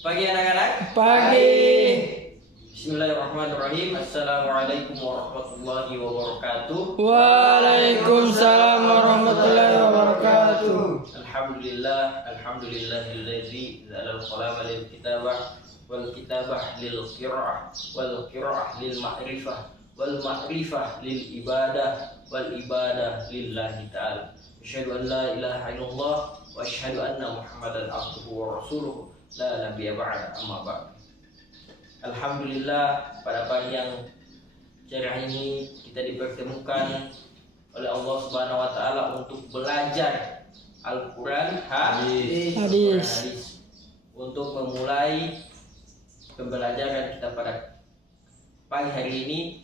Pagi anak-anak. Pagi. Bismillahirrahmanirrahim. Assalamualaikum warahmatullahi wabarakatuh. Waalaikumsalam warahmatullahi wabarakatuh. Alhamdulillahilladzi dzalal qalama lil kitabah wal kitabah lil qiraah wal qiraah lil ma'rifah wal ma'rifah lil ibadah wal ibadah lillahi ta'ala. Asyhadu an la ilaha illallah wa asyhadu anna Muhammadan abduhu wa rasuluhu la nabiyya ba'da, amma ba'd. Alhamdulillah, pada pagi yang cerah ini kita dipertemukan oleh Allah Subhanahu wa taala untuk belajar Al-Qur'an hadis untuk memulai pembelajaran kita pada pagi hari ini.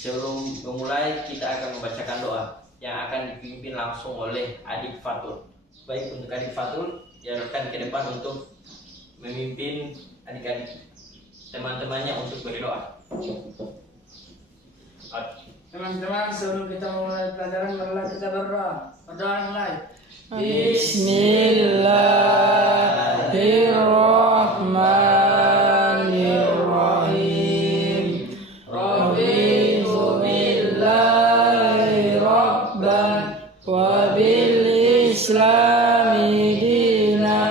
Sebelum memulai, kita akan membacakan doa yang akan dipimpin langsung oleh Adik Fatul. Baik, untuk Adik Fatul diharapkan ke depan untuk memimpin adik-adik teman-temannya untuk berdoa. Teman-teman, sebelum kita memulai pelajaran, marilah kita berdoa. Berdoa mulai. Bismillahirrahmanirrahim. Raditu billahi rabban wa bil islami dina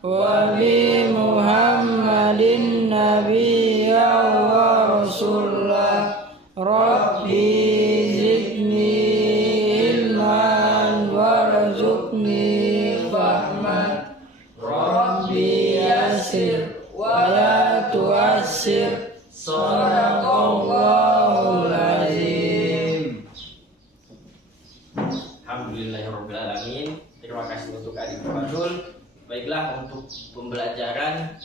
wa bi Muhammadin nabiyyan wa rasulah. Rabbi zidni ilman warzuqni fahman. Rabbi yassir wa la tu'assir. Shadaqallahul azim. Alhamdulillahirabbil alamin. Terima kasih untuk Adik Fatul. Baiklah, untuk pembelajaran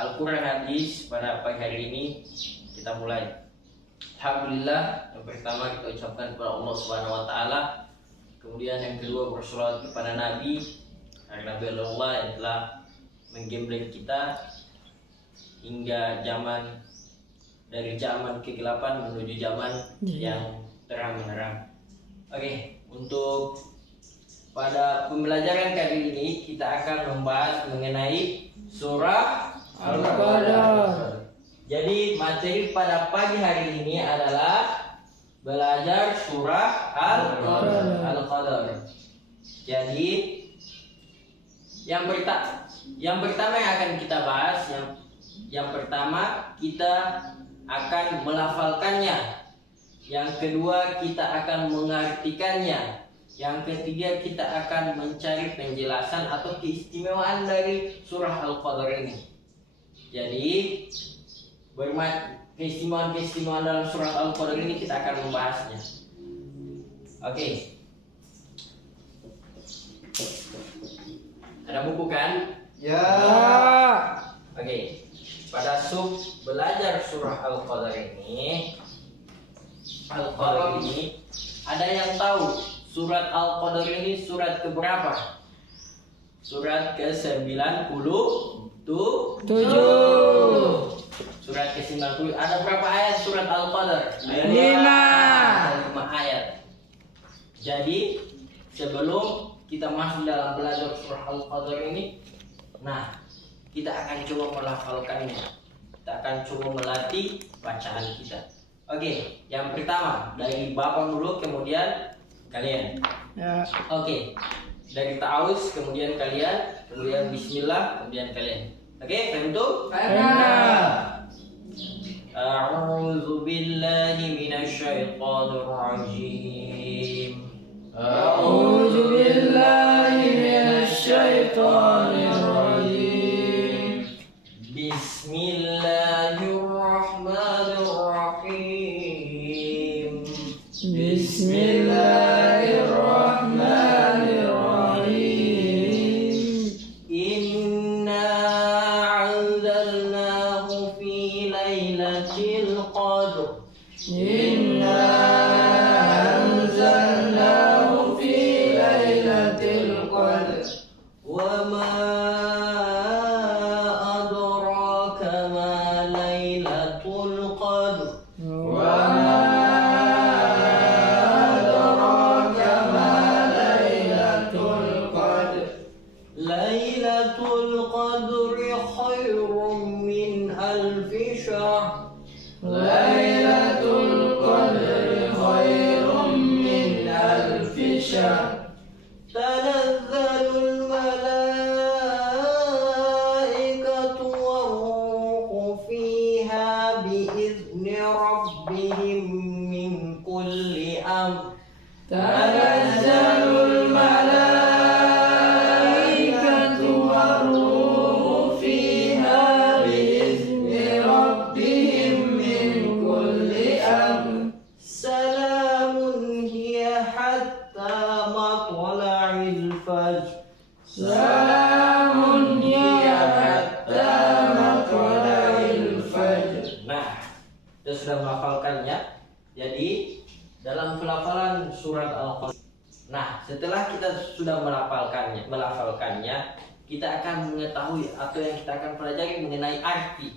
Al-Qur'an hadis pada pagi hari ini kita mulai. Alhamdulillah, yang pertama kita ucapkan kepada Allah Subhanahu wa taala. Kemudian yang kedua bersolawat kepada Nabi, karena Nabi Allah yang telah menggembleng kita hingga dari zaman kegelapan menuju zaman yang terang benderang. Oke, untuk pada pembelajaran kali ini kita akan membahas mengenai surah Al-Qadar. Jadi materi pada pagi hari ini adalah belajar surah Al-Qadar. Jadi yang pertama yang akan kita bahas, yang pertama kita akan melafalkannya. Yang kedua kita akan mengartikannya. Yang ketiga kita akan mencari penjelasan atau keistimewaan dari surah Al-Qadar ini. Jadi keistimewaan dalam surat Al-Qadar ini kita akan membahasnya. Oke. Ada buku kan? Ya. Oke. Pada sub belajar surah Al-Qadar ini ada yang tahu surat Al-Qadar ini surat keberapa? Surat ke-97. Surat ke-90. Ada berapa ayat surat Al-Qadar? 5. Ada 5 ayat. Jadi sebelum kita masuk dalam belajar surah Al-Qadar ini, kita akan coba melafalkannya. Kita akan coba melatih bacaan kita. Oke, yang pertama dari Bapak dulu, kemudian kalian. Ya. Oke, dari ta'awuz, kemudian kalian, kemudian bismillah, kemudian kalian. Oke, tentu? A'udzu billahi minasyaitonir rajim. A'udzu billahi minasyaitonir rajim. Bismillahirrahmanirrahim. Bismillahirrahmanirrahim. Inna anzalnahu fi lailatul qadr. Inna anzalnahu fi lailatul qadr. Wa ma الفشار تنزل الملائكة والروح فيها بإذن ربهم من كل أمر تنزل الملائكة والروح فيها بإذن ربهم من كل أمر سلام هي حتى مطلع الفجر سلام هي حتى مطلع الفجر. Nah, kita sudah melafalkannya. Jadi dalam pelafalan surat Al-Qasas. Nah, setelah kita sudah melafalkannya, kita akan mengetahui atau yang kita akan pelajari mengenai arti.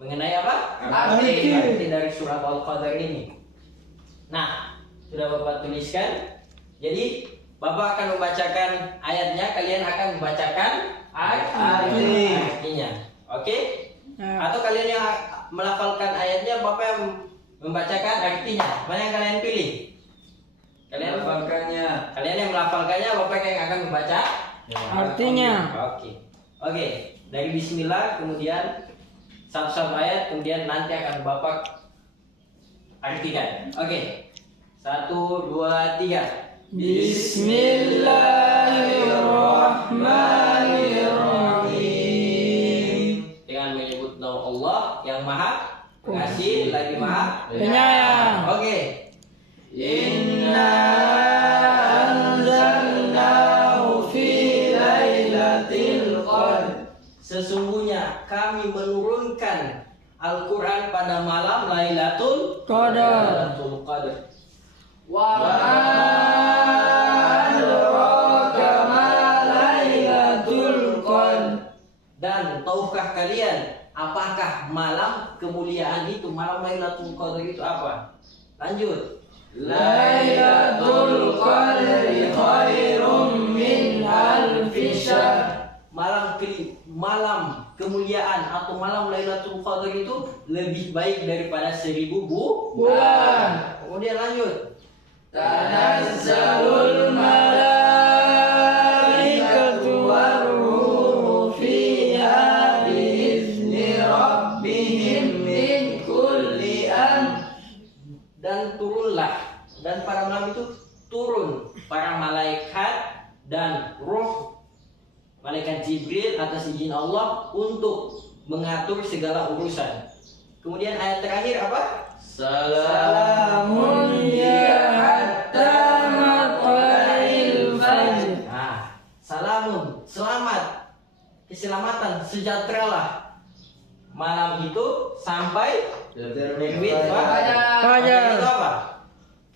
Mengenai apa? Arti. Arti dari surat Al-Qadar ini. Nah, sudah Bapak tuliskan. Jadi Bapak akan membacakan ayatnya, kalian akan membacakan artinya. Oke? Atau kalian yang melafalkan ayatnya, Bapak yang membacakan artinya. Mana yang kalian pilih? Kalian Kalian yang melafalkannya, Bapak yang akan membaca Artinya. Oke. Dari bismillah, kemudian satu-satu ayat, kemudian nanti akan Bapak artikan. Oke. 1, 2, 3. Bismillahirrahmanirrahim. Dengan menyebut nama Allah yang Maha Pengasih lagi Maha Penyayang. Oke. Inna anzalnahu fi lailatul qadr. Sesungguhnya kami menurunkan Al-Quran pada malam Lailatul Qadar. Qadar. Wa adraka ma lailatul qadr. Dan tahukah kalian apakah malam kemuliaan itu, malam Lailatul Qadar itu apa? Lanjut. Lailatul qadri khairum min alfi syahr. Malam kemuliaan atau malam Lailatul Qadar itu lebih baik daripada 1000 bulan. Kemudian lanjut. Tanazzalul malaikatu warruhu fiha biizni rabbihim min kulli amr. Dan pada malam itu turun para malaikat dan roh, malaikat Jibril atas izin Allah untuk mengatur segala urusan. Kemudian ayat terakhir apa? Salamun hiya hatta matla'il fajr. Nah, salamun, selamat, keselamatan, sejahteralah malam itu sampai terbit fajar. Itu apa?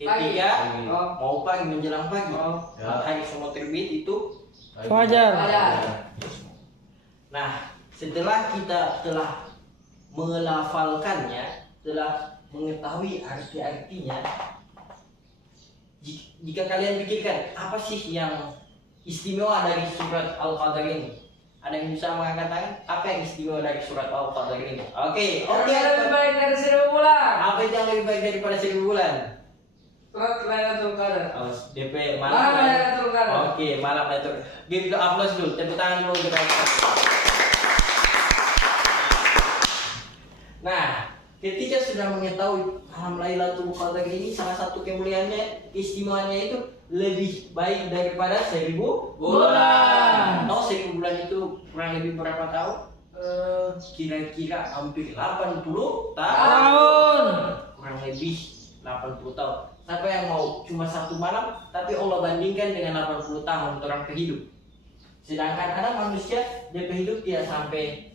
Ketika mau pagi menjelang pagi, matahari semua terbit itu Fajar. Nah, setelah kita telah melafalkannya, telah mengetahui arti-artinya, jika kalian pikirkan apa sih yang istimewa dari surat Al-Qadar ini? Ada yang bisa mengangkat tangan? Apa yang istimewa dari surat Al-Qadar ini? Oke. Lebih baik dari 1000 bulan. Apa itu yang lebih baik daripada 1000 bulan? Surat Lailatul Qadar. DP Malam Lailatul Qadar. Oke, malam Lailatul. Give the applause dulu, tepuk tangan dulu untuk Nah, ketika sudah mengetahui malam Lailatul Qadar ini, salah satu kemuliaannya, istimewanya itu lebih baik daripada 1000 bulan. Tahu 1000 bulan itu kurang lebih berapa tahun? Kira-kira hampir 80 Tahun. Kurang lebih 80 tahun. Siapa yang mau cuma satu malam, tapi Allah bandingkan dengan 80 tahun orang kehidup. Sedangkan ada manusia dia hidup dia sampai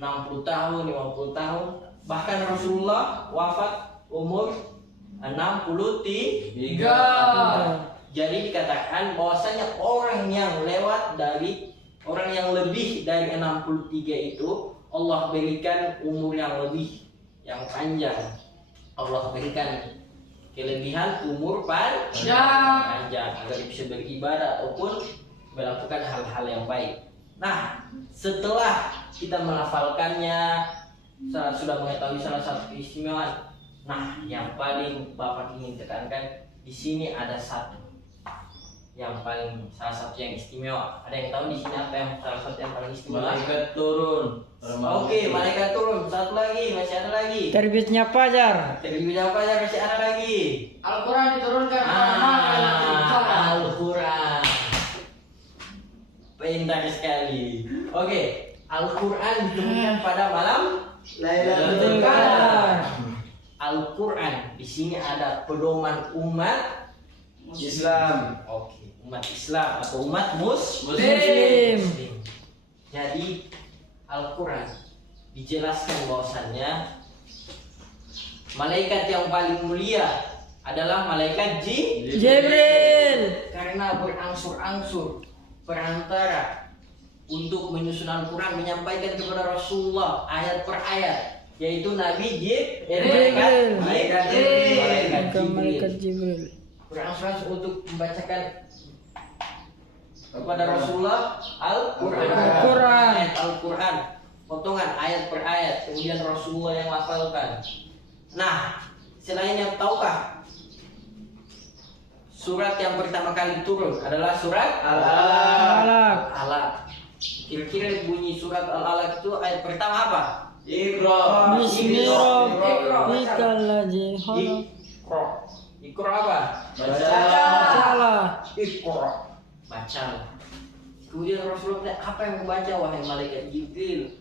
60 tahun, 50 tahun. Bahkan Rasulullah wafat umur 63. Jadi dikatakan bahwasanya orang yang lebih dari 63 itu Allah berikan umur yang lebih, yang panjang. Allah berikan kelebihan umur panjang agar bisa beribadah ataupun melakukan hal-hal yang baik. Nah, setelah kita melafalkannya, sudah mengetahui salah satu keistimewaan. Nah, yang paling Bapak ingin tekankan di sini ada satu. yang paling salah satu yang istimewa. Ada yang tahu di sini apa yang salah satu yang paling istimewa? Malaikat turun. Oke, malaikat turun. Satu lagi, masih ada lagi. Terbitnya fajar. Terlebih apa ya, masih ada lagi. Al-Quran diturunkan pertama Lailatul Qadar. Al-Quran. Pintar sekali. Oke, Al-Quran diturunkan pada malam Lailatul Qadar. Al-Quran di sini ada pedoman umat Islam. Oke, umat Islam atau umat Muslim. Jadi Al-Quran dijelaskan bahwasannya malaikat yang paling mulia adalah malaikat Jibril. karena berangsur-angsur perantara untuk menyusun Al-Quran menyampaikan kepada Rasulullah ayat per ayat, yaitu Nabi Jibril. Malaikat Malaikat Jibril. berangsur-angsur untuk membacakan kepada Rasulullah Al-Quran. Al-Quran. Ayat Al-Quran, potongan ayat per ayat, kemudian Rasulullah yang lafalkan. Nah, selainnya tahukah surat yang pertama kali turun adalah surat Alaq. Alaq. Kira-kira bunyi surat Al-Alaq itu ayat pertama apa? Iqra. Bismillahirrahmanirrahim. Iqra. Iqra apa? Bacalah. Iqra. Bacalah. Kemudian Rasulullah bilang, apa yang membaca wahai malaikat Jibril?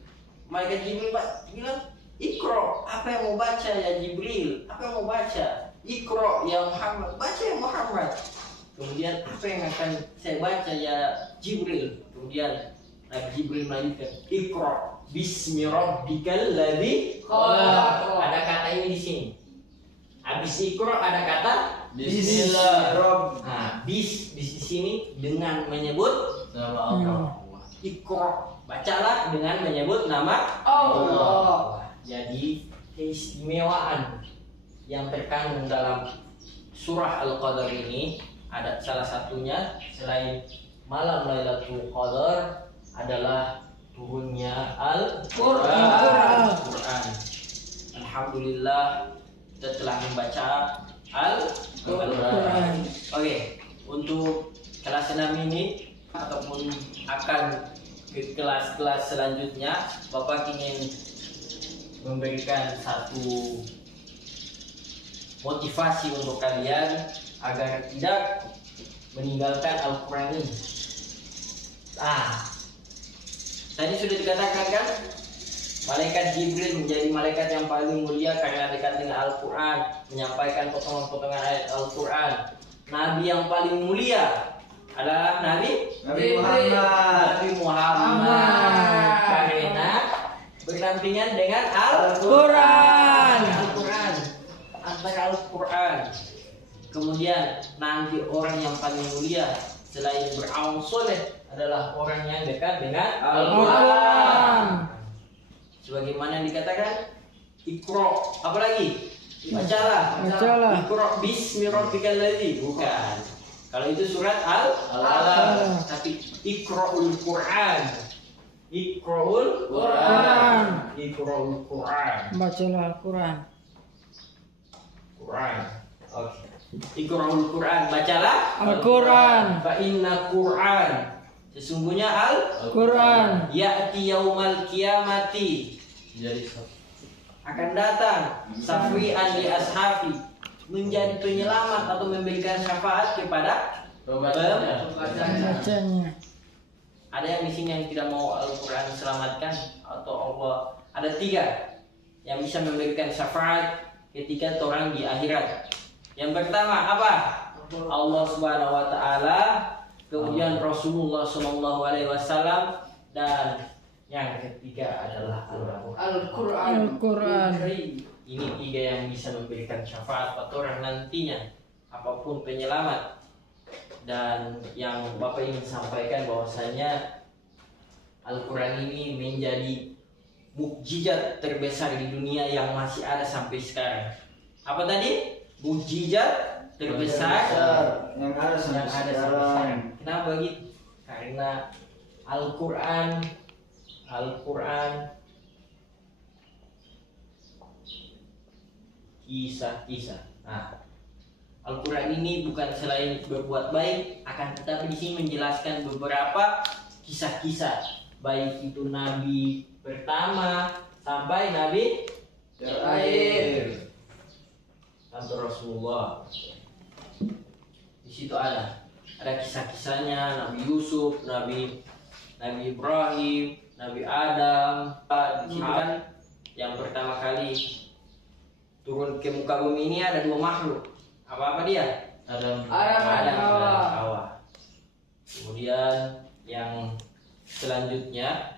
Malaikat Jibril bilang, Iqra. Apa yang mau baca ya Jibril? Apa yang mau baca? Iqra ya Muhammad. Baca ya Muhammad. Kemudian apa yang akan saya baca ya Jibril? Kemudian Nabi Jibril melanjutkan, Iqra bismi rabbikal ladzi khalaq. Ada kata ini di sini. Habis Iqra ada kata Bismillah. Nah, di sini dengan menyebut Nama Allah. Iqra. Bacalah dengan menyebut nama Allah. Jadi keistimewaan yang terkandung dalam surah Al-Qadar ini ada salah satunya selain malam Lailatul Qadar adalah turunnya Al-Quran. Alhamdulillah kita telah membaca Al-Quran. Oke, untuk kelas 6 ini ataupun akan ke kelas-kelas selanjutnya, Bapak ingin memberikan satu motivasi untuk kalian agar tidak meninggalkan Al-Quran ini. Tadi sudah dikatakan kan, malaikat Jibril menjadi malaikat yang paling mulia karena dekat dengan Al-Quran, menyampaikan potongan-potongan ayat Al-Quran. Nabi yang paling mulia adalah Nabi Muhammad karena berdampingan dengan Quran. Antara Al-Quran. Kemudian nanti orang yang paling mulia selain beramal soleh adalah orang yang dekat dengan Al-Quran. Sebagaimana dikatakan, Iqra, apa lagi? Bacalah. Iqra bismi rabbikal ladzi. Bukan. Kalau itu surat Al-Alaq. Tapi Iqra'ul Quran. Iqra'ul Quran. Iqra'ul Quran. Bacalah Al-Quran. Quran. Oke. Iqra'ul Quran. Bacalah Al-Quran. Fa inna Quran. Sesungguhnya Quran. Ya'ti yaumal kiamati. Jadi Akan datang safi'an li ashafi, menjadi penyelamat atau memberikan syafaat kepada pembacanya. Bacanya. Ada yang di sini yang tidak mau Al-Quran diselamatkan atau Allah? Ada 3 yang bisa memberikan syafaat ketika orang di akhirat. Yang pertama apa? Allah Subhanahu Wa Taala, kemudian Rasulullah Shallallahu Alaihi Wasallam, dan yang ketiga adalah Al-Quran. Ini 3 yang bisa memberikan syafaat buat orang nantinya, apapun penyelamat. Dan yang Bapak ingin sampaikan bahwasanya Al-Quran ini menjadi mukjizat terbesar di dunia yang masih ada sampai sekarang. Apa tadi? Mukjizat terbesar yang ada sampai sekarang. Kenapa gitu? Karena Al-Quran kisah-kisah. Al-Quran ini bukan selain berbuat baik, akan tetapi di sini menjelaskan beberapa kisah-kisah, baik itu Nabi pertama sampai Nabi Terakhir. sampai Rasulullah. Di situ ada kisah-kisahnya Nabi Yusuf, Nabi Ibrahim, Nabi Adam. Di sini kan yang pertama kali turun ke muka bumi ini ada dua makhluk. Apa dia? Adam. Adam dan Hawa. Hawa. Kemudian yang selanjutnya,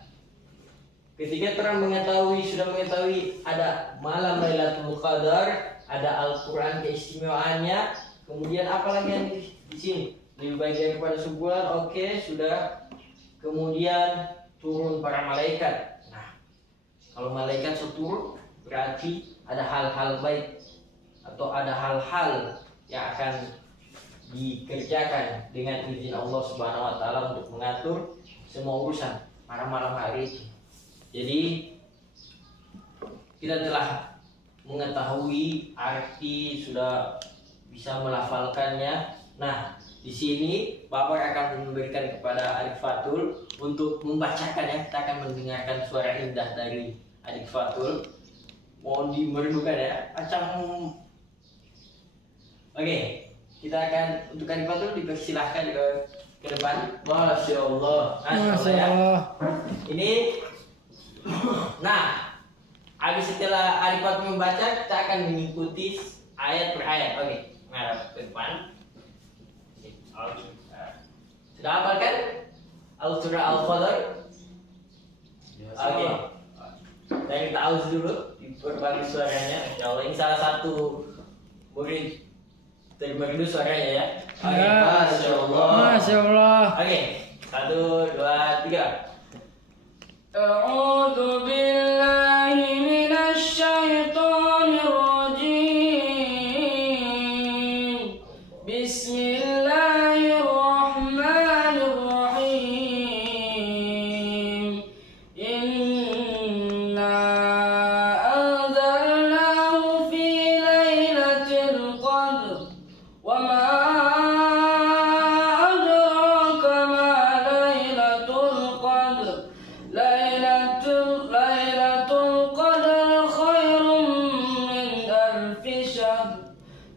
ketika sudah mengetahui ada malam Lailatul Qadar, ada Al-Quran keistimewaannya, kemudian apa lagi yang di sini? Lebih baik daripada sebulan, oke, sudah. Kemudian turun para malaikat. Nah, kalau malaikat turun berarti ada hal-hal baik atau ada hal-hal yang akan dikerjakan dengan izin Allah Subhanahu wa taala untuk mengatur semua urusan pada malam hari itu. Jadi kita telah mengetahui arti, sudah bisa melafalkannya. Nah, di sini Bapak akan memberikan kepada Adik Fatul untuk membacakan ya. Kita akan mendengarkan suara indah dari Adik Fatul. Mohon dimerdukan ya. Oke, kita akan untuk Adik Fatul dipersilahkan ke depan. Masya Allah. Masya Allah. Ini, nah, habis setelah Adik Fatul membaca, kita akan mengikuti ayat per ayat. Oke, menghadap ke depan. Oke. Sudah hafal kan? Al-Surah Al-Qadar? Oke. Dari ta'awuz dulu, diperbarui suaranya. Insya Allah, ini salah satu murid termerdu suaranya ya. Oke. Ya. Masya Allah. Masya Allah. Oke. 1, 2, 3. A'udzu billahi minasy syaithanir rajim. Bismillahirrahmanirrahim. Inna anzalnahu fi lailatul qadr. Wa ma adraka ma lailatul qadr. Lailatul Qadar khairun min alfi syahr.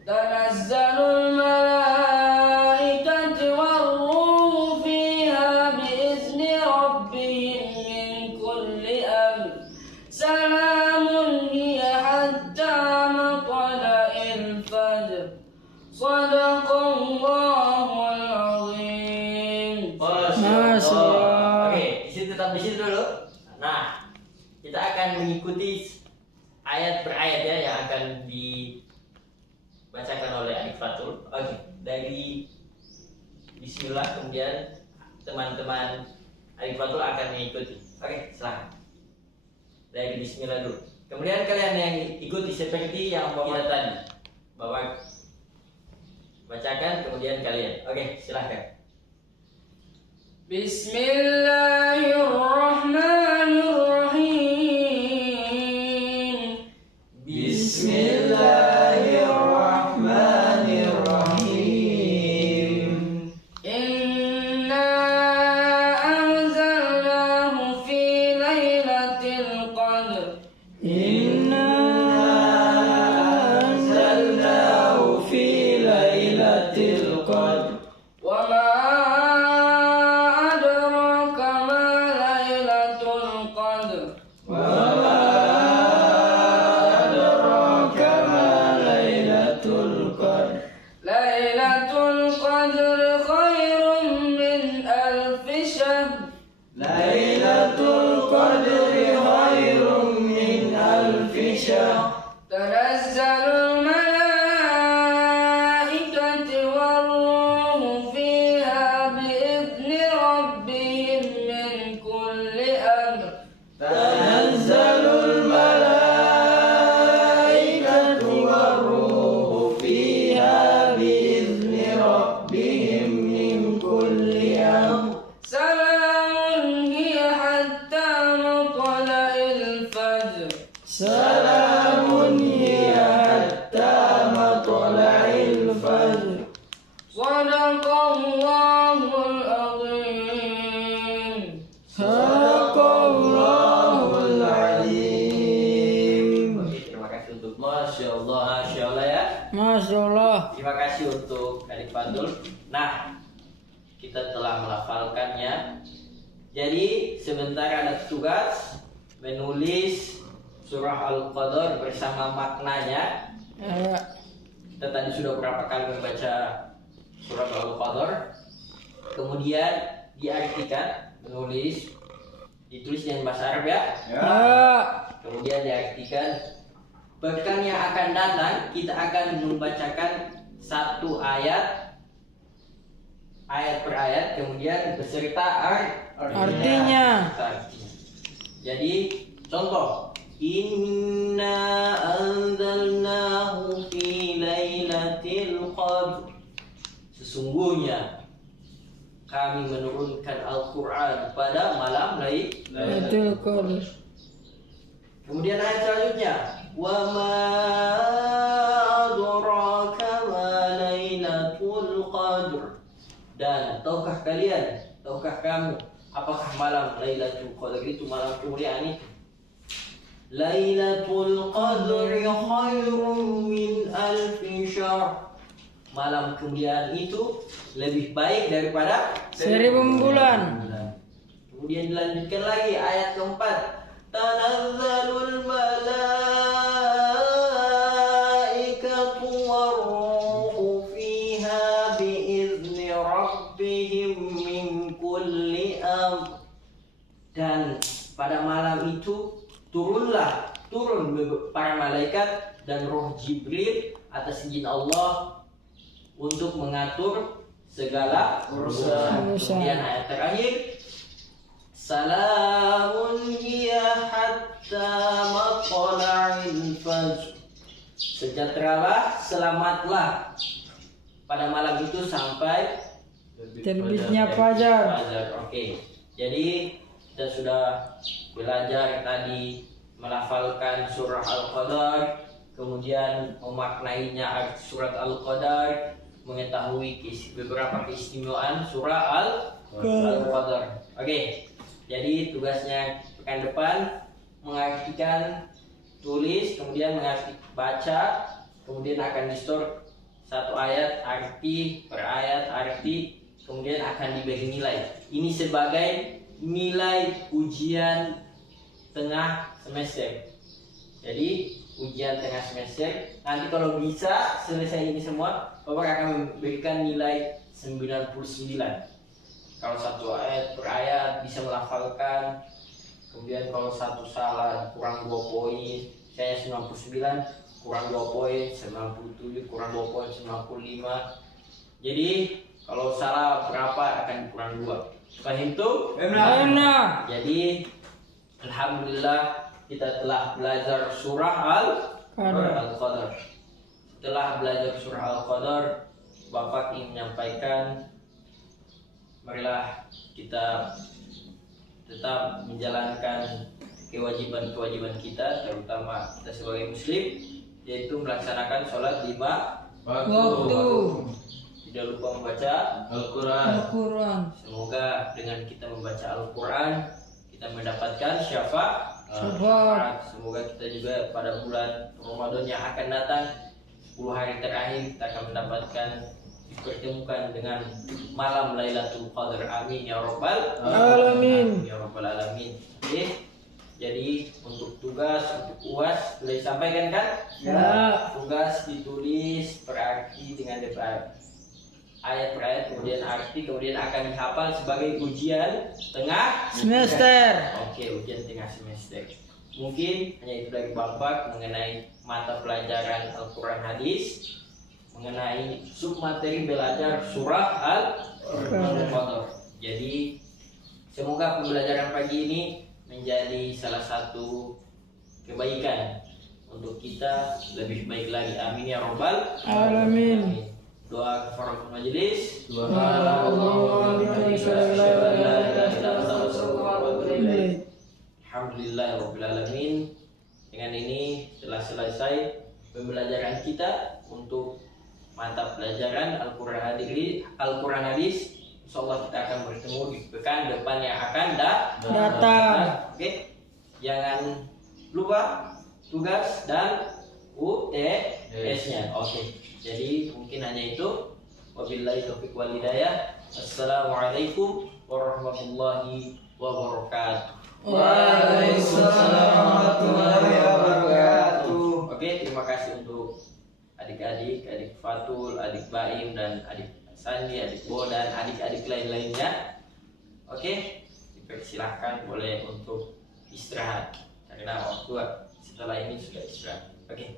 Tanazzalul malaikatu war-ruhu fiha biizni rabbihim min kulli amr. Salamun hiya hatta matla'il fajr. Shadaqallahul azim. Masya Allah. Oke, di situ tetap di situ dulu. Nah, kita akan mengikuti ayat per ayat ya yang akan dibacakan oleh Adik Fatul. Oke, dari Bismillah, kemudian teman-teman Adik Fatul akan mengikuti. Oke, silakan. Dari Bismillah dulu. Kemudian kalian yang ikuti seperti yang Bapak tadi. Bapak bacakan, kemudian kalian. Oke, silakan. Bismillahirrahmanirrahim. Bismillahirrahmanirrahim. Inna anzalnahu fi lailatul qadr. Inna Anzalnahu fi lailatul qadr. Wa ma adraka ma lailatul qadr. Wa ma adraka ma lailatul qadr. Lailatul Qadr khairun min alfi syahr. Lailatul qadri khairun min alfi syahr. Tanazzalul malaikatu war-ruhu fiha biizni rabbihim min kulli amr. Tanazzalul malaikatu war-ruhu fiha biizni rabbihim min kulli amr. Salamun hiya kasih untuk adik Fadul. Nah, kita telah melafalkannya. Jadi sebentar ada tugas menulis surah Al-Qadar bersama maknanya. Ya. Kita tadi sudah berapa kali membaca surat Al-Qadar. Kemudian diartikan, ditulis dengan bahasa Arab ya. Ya. Kemudian diartikan. Pekan yang akan datang kita akan membacakan satu ayat per ayat, kemudian beserta Artinya. Jadi contoh, inna anzalnahu fi lailatul qadr. Sesungguhnya kami menurunkan Al-Quran pada malam Lailatul Qadar. Kemudian ayat selanjutnya, wa ma adraka ma lailatul qadr. Dan tahukah kamu apakah malam Lailatul Qadar itu, malam kemuliaan itu? Lailatul Qadri khairun min alfi syahr. Malam kemuliaan itu lebih baik daripada 1000 bulan. Kemudian dilanjutkan lagi ayat keempat, tanazzalul malaikatu warruhu fiha biizni rabbihim min kulli amr. Dan pada malam itu turun para malaikat dan roh Jibril atas izin Allah untuk mengatur segala urusan. Kemudian ayat terakhir, salamun hiya hatta matla'il fajr. Sejahteralah, selamatlah pada malam itu sampai Terbitnya fajar. Oke. Jadi kita sudah belajar tadi melafalkan surah Al-Qadar, kemudian memaknainya surat Al-Qadar, mengetahui beberapa keistimewaan surah Al-Qadar. Oke. Jadi tugasnya pekan depan mengartikan, tulis, kemudian mengarti, baca, kemudian akan di-store satu ayat, arti per ayat, arti, kemudian akan dibagi nilai. Ini sebagai nilai ujian tengah semester. Jadi ujian tengah semester, nanti kalau bisa selesai ini semua, Bapak akan memberikan nilai 99. Kalau satu ayat per ayat bisa melafalkan, kemudian kalau satu salah kurang 2 poin, saya 99, kurang 2 poin 97, kurang 2 poin 95. Jadi kalau salah berapa akan kurang 2. Paham itu? Benar. Jadi alhamdulillah kita telah belajar surah Al-Qadar. Setelah belajar surah Al-Qadar, Bapak ingin menyampaikan, marilah kita tetap menjalankan kewajiban-kewajiban kita, terutama kita sebagai muslim, yaitu melaksanakan sholat 5 Waktu. Tidak lupa membaca Al-Quran. Al-Quran. Semoga dengan kita membaca Al-Quran kita mendapatkan Syafaat. Semoga kita juga pada bulan Ramadan yang akan datang, 10 hari terakhir, kita akan mendapatkan, dipertemukan dengan malam Lailatul Qadar. Amin ya rabbal Alamin. ya rabbal alamin. Oke. Jadi untuk tugas, untuk UAS sudah disampaikan kan? Ya. Tugas ditulis berarti dengan ayat per ayat, kemudian arti, kemudian akan dihafal sebagai ujian tengah Semester. Oke, ujian tengah semester. Mungkin hanya itu dari Bapak mengenai mata pelajaran Al-Quran Hadis, mengenai submateri belajar surah Al-Qadar. Jadi semoga pembelajaran pagi ini menjadi salah satu kebaikan untuk kita lebih baik lagi. Amin ya rabbal Alamin. Doa kafaratul majelis. Alhamdulillahirabbil alamin. Dengan ini telah selesai pembelajaran kita untuk mata pelajaran Al-Quran Hadis. Insyaallah kita akan bertemu di pekan depan yang akan Datang. Oke. Jangan lupa tugas dan UTS-nya. Oke. Jadi mungkin hanya itu. Wabillahi taufiq wal hidayah. Assalamualaikum warahmatullahi wabarakatuh. Waalaikumsalam warahmatullahi wabarakatuh. Oke, terima kasih untuk adik-adik, adik Fatul, adik Baim, dan adik Sandi, adik Bo, dan adik-adik lain-lainnya. Oke, dipersilahkan boleh untuk istirahat karena waktu setelah ini sudah istirahat. Oke.